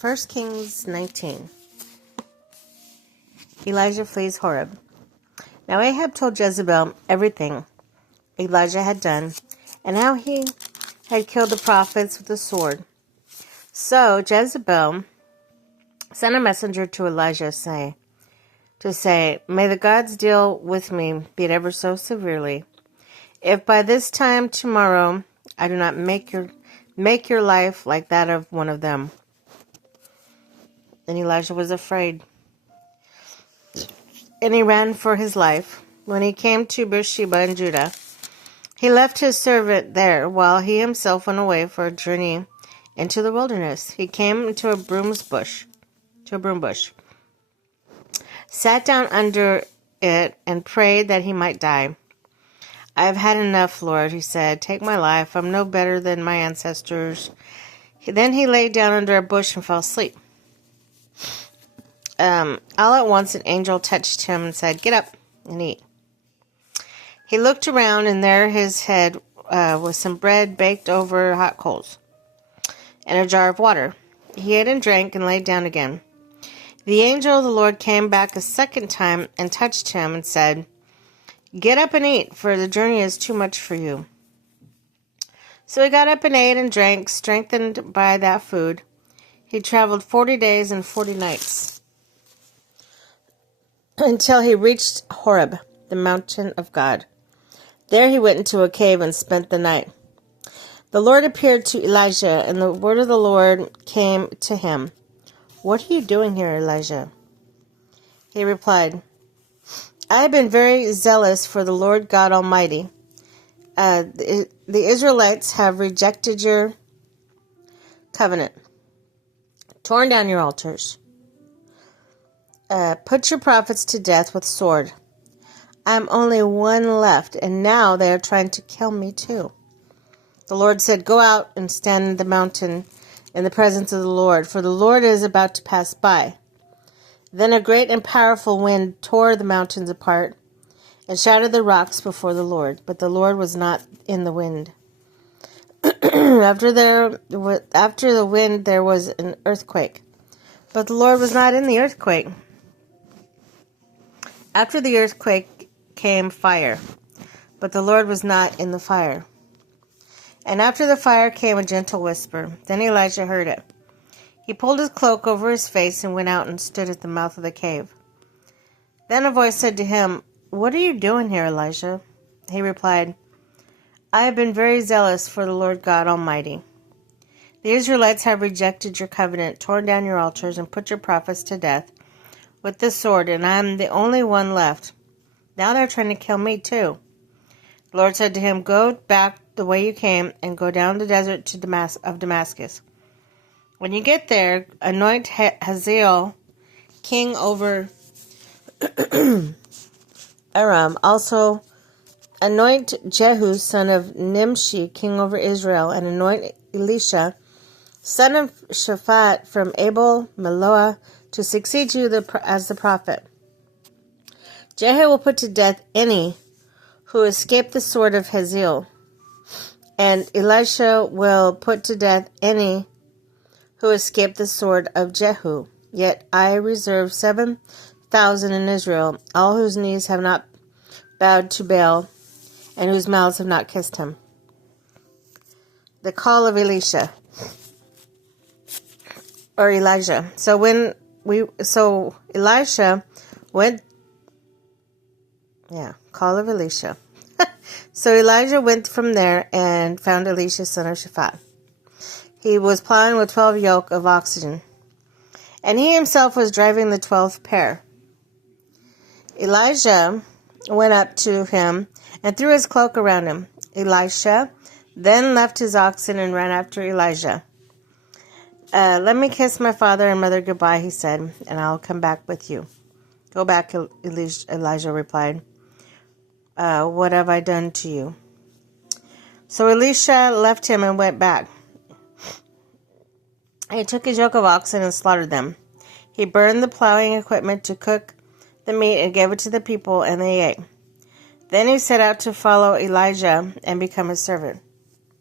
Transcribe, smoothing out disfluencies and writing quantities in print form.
1 Kings 19. Elijah flees Horeb. Now Ahab told Jezebel everything Elijah had done, and how he had killed the prophets with the sword. So Jezebel sent a messenger to Elijah to say, "May the gods deal with me, be it ever so severely, if by this time tomorrow I do not make your life like that of one of them." And Elijah was afraid, and he ran for his life. When he came to Beersheba in Judah, he left his servant there, while he himself went away for a journey into the wilderness. He came to a broom bush, sat down under it, and prayed that he might die. "I have had enough, Lord," he said. "Take my life. I'm no better than my ancestors." Then he lay down under a bush and fell asleep. All at once an angel touched him and said, "Get up and eat." He looked around, and there his head was some bread baked over hot coals and a jar of water. He ate and drank and lay down again. The angel of the Lord came back a second time and touched him and said, "Get up and eat, for the journey is too much for you." So he got up and ate and drank, strengthened by that food. He traveled 40 days and 40 nights until he reached Horeb, the mountain of God. There he went into a cave and spent the night. The Lord appeared to Elijah, and the word of the Lord came to him. "What are you doing here, Elijah?" He replied, "I have been very zealous for the Lord God Almighty. The Israelites have rejected your covenant, torn down your altars, put your prophets to death with sword. I am only one left, and now they are trying to kill me too." The Lord said, "Go out and stand in the mountain in the presence of the Lord, for the Lord is about to pass by." Then a great and powerful wind tore the mountains apart and shattered the rocks before the Lord, but the Lord was not in the wind. After the wind there was an earthquake, but the Lord was not in the earthquake. After the earthquake came fire, but the Lord was not in the fire. And after the fire came a gentle whisper. Then Elijah heard it. He pulled his cloak over his face and went out and stood at the mouth of the cave. Then a voice said to him, "What are you doing here, Elijah?" He replied, "I have been very zealous for the Lord God Almighty. The Israelites have rejected your covenant, torn down your altars, and put your prophets to death with the sword, and I am the only one left. Now they're trying to kill me too." The Lord said to him, "Go back the way you came and go down the desert to Damascus. When you get there, anoint Hazael king over Aram. Also anoint Jehu son of Nimshi king over Israel, and anoint Elisha son of Shaphat from Abel Meholah to succeed you as the prophet. Jehu will put to death any who escape the sword of Hazael, and Elisha will put to death any who escape the sword of Jehu. Yet I reserve 7,000 in Israel, all whose knees have not bowed to Baal, and whose mouths have not kissed him." The call of Elisha, or Elijah. So Elisha went. Call of Elisha. So Elijah went from there and found Elisha son of Shaphat. He was plowing with 12 yoke of oxen, and he himself was driving the 12th pair. Elijah went up to him and threw his cloak around him. Elisha then left his oxen and ran after Elijah. "Let me kiss my father and mother goodbye," he said, "and I'll come back with you." "Go back," Elijah replied. "What have I done to you?" So Elisha left him and went back. He took his yoke of oxen and slaughtered them. He burned the plowing equipment to cook the meat and gave it to the people, and they ate. Then he set out to follow Elijah and become his servant.